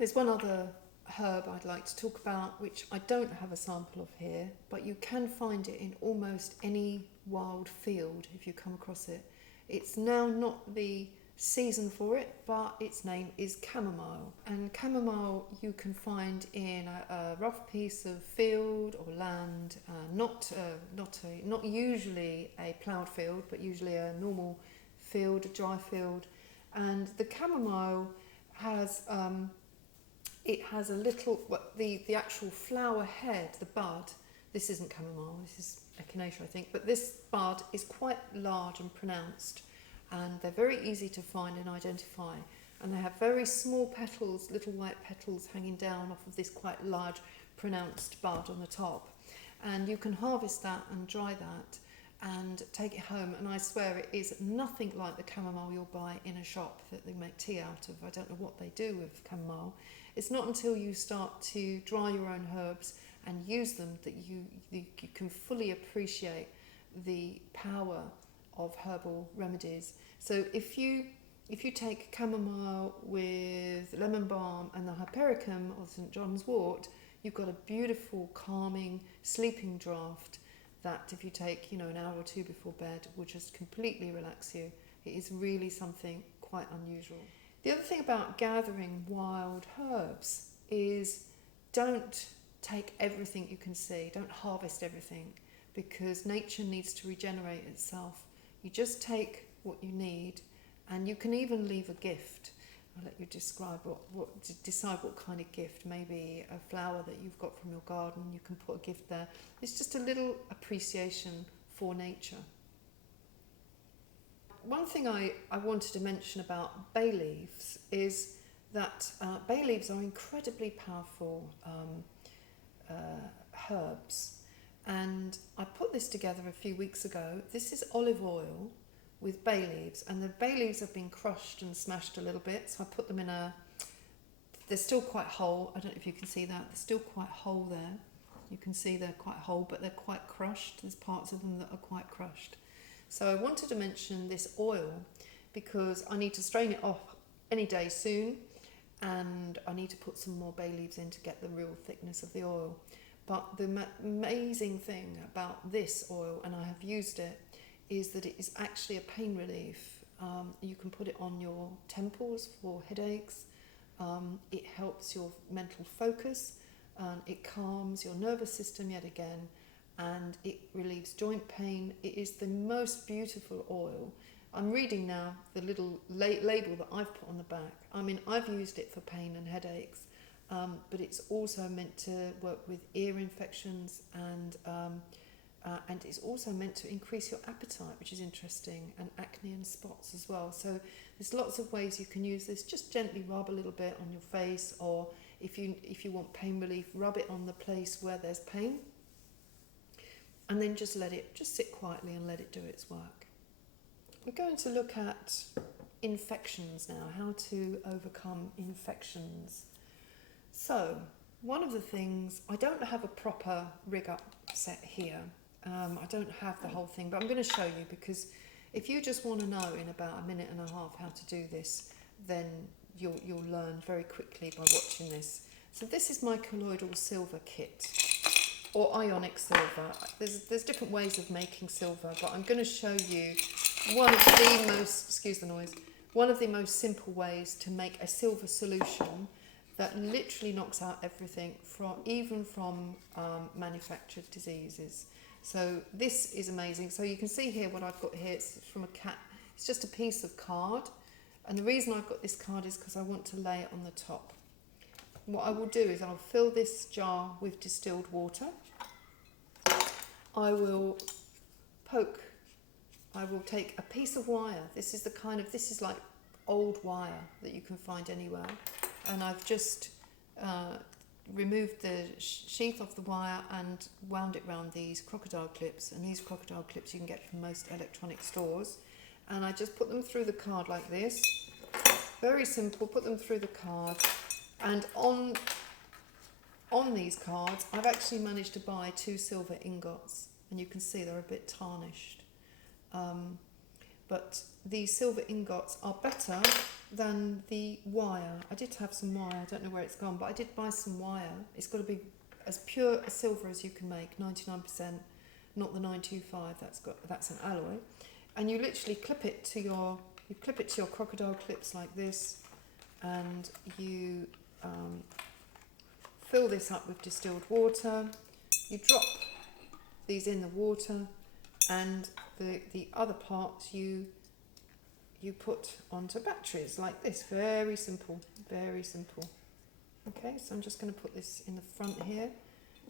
There's one other herb I'd like to talk about, which I don't have a sample of here, but you can find it in almost any wild field if you come across it. It's now not the season for it, but its name is chamomile. And chamomile you can find in a rough piece of field or land, not usually a ploughed field, but usually a normal field, a dry field. And the chamomile has it has a little, the actual flower head, the bud. This isn't chamomile, this is echinacea I think, but this bud is quite large and pronounced, and they're very easy to find and identify, and they have very small petals, little white petals hanging down off of this quite large pronounced bud on the top. And you can harvest that and dry that and take it home, and I swear it is nothing like the chamomile you'll buy in a shop that they make tea out of. I don't know what they do with chamomile. It's not until you start to dry your own herbs and use them that you can fully appreciate the power of herbal remedies. So if you take chamomile with lemon balm and the hypericum or St John's wort, you've got a beautiful calming sleeping draught that if you take an hour or two before bed will just completely relax you. It is really something quite unusual. The other thing about gathering wild herbs is don't take everything you can see, don't harvest everything, because nature needs to regenerate itself. You just take what you need, and you can even leave a gift. I'll let you describe decide what kind of gift. Maybe a flower that you've got from your garden, you can put a gift there. It's just a little appreciation for nature. One thing I wanted to mention about bay leaves is that bay leaves are incredibly powerful herbs, and I put this together a few weeks ago. This is olive oil with bay leaves, and the bay leaves have been crushed and smashed a little bit, so I put them in they're still quite whole. I don't know if you can see that, they're still quite whole there. You can see they're quite whole, but they're quite crushed. There's parts of them that are quite crushed. So I wanted to mention this oil because I need to strain it off any day soon, and I need to put some more bay leaves in to get the real thickness of the oil. But the amazing thing about this oil, and I have used it, is that it is actually a pain relief. You can put it on your temples for headaches. It helps your mental focus. It calms your nervous system yet again, and it relieves joint pain. It is the most beautiful oil. I'm reading now the little label that I've put on the back. I mean, I've used it for pain and headaches, but it's also meant to work with ear infections, and it's also meant to increase your appetite, which is interesting, and acne and spots as well. So there's lots of ways you can use this. Just gently rub a little bit on your face, or if you want pain relief, rub it on the place where there's pain, and then just sit quietly and let it do its work. We're going to look at infections now, how to overcome infections. So one of the things, I don't have a proper rig up set here. I don't have the whole thing, but I'm going to show you, because if you just want to know in about a minute and a half how to do this, then you'll learn very quickly by watching this. So this is my colloidal silver kit, or ionic silver. There's different ways of making silver, but I'm going to show you one of the most, excuse the noise, one of the most simple ways to make a silver solution that literally knocks out everything, even from manufactured diseases. So this is amazing. So you can see here what I've got here. It's from a cat. It's just a piece of card, and the reason I've got this card is because I want to lay it on the top. What I will do is I'll fill this jar with distilled water. I will take a piece of wire. This is like old wire that you can find anywhere, and I've just removed the sheath off the wire and wound it around these crocodile clips, and these crocodile clips you can get from most electronic stores, and I just put them through the card like this. Very simple. Put them through the card, and on these cards I've actually managed to buy 2 silver ingots, and you can see they're a bit tarnished, but these silver ingots are better than the wire. I did have some wire, I don't know where it's gone, but I did buy some wire. It's got to be as pure a silver as you can make, 99%, not the 925, that's an alloy. And you literally clip it to your crocodile clips like this, and you fill this up with distilled water. You drop these in the water, and the other parts you put onto batteries like this. Very simple, very simple. Okay, so I'm just going to put this in the front here.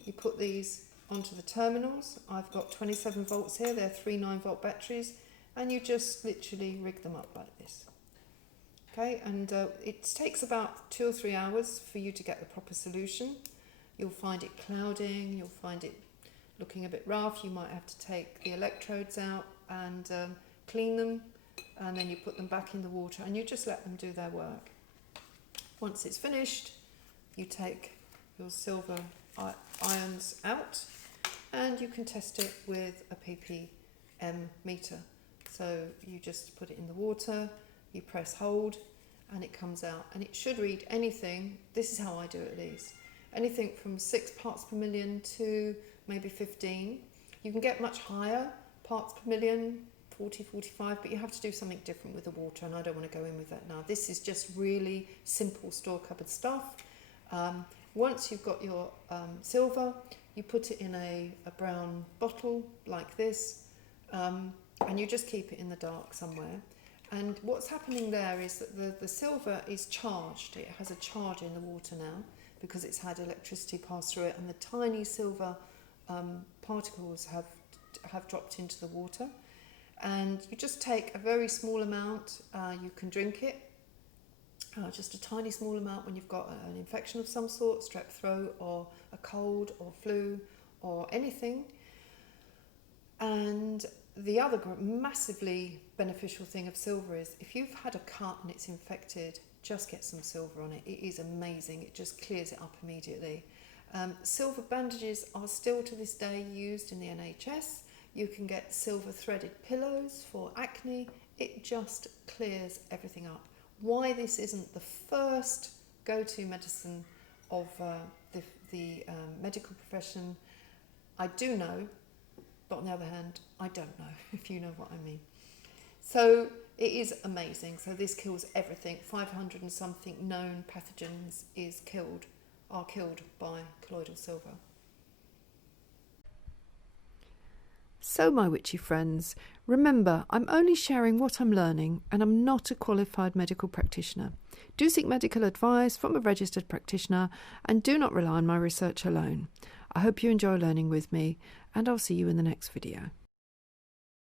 You put these onto the terminals. I've got 27 volts here, they're 3 9-volt batteries, and you just literally rig them up like this. Okay, and it takes about 2 or 3 hours for you to get the proper solution. You'll find it clouding, you'll find it looking a bit rough. You might have to take the electrodes out and clean them, and then you put them back in the water and you just let them do their work. Once it's finished, you take your silver ions out and you can test it with a ppm meter. So you just put it in the water, you press hold, and it comes out, and it should read anything, this is how I do it at least, anything from 6 parts per million to maybe 15. You can get much higher parts per million, 40, 45, but you have to do something different with the water, and I don't want to go in with that now. This is just really simple store cupboard stuff. Once you've got your silver, you put it in a brown bottle like this, and you just keep it in the dark somewhere. And what's happening there is that the silver is charged. It has a charge in the water now because it's had electricity pass through it, and the tiny silver particles have dropped into the water. And you just take a very small amount. You can drink it, just a tiny small amount when you've got an infection of some sort, strep throat or a cold or flu or anything. And the other massively beneficial thing of silver is if you've had a cut and it's infected, just get some silver on it. It is amazing. It just clears it up immediately. Silver bandages are still to this day used in the NHS. You can get silver threaded pillows for acne. It just clears everything up. Why this isn't the first go-to medicine of the medical profession, I do know, but on the other hand, I don't know, if you know what I mean. So it is amazing. So this kills everything. 500 and something known pathogens are killed by colloidal silver. So my witchy friends, remember, I'm only sharing what I'm learning, and I'm not a qualified medical practitioner. Do seek medical advice from a registered practitioner, and do not rely on my research alone. I hope you enjoy learning with me, and I'll see you in the next video.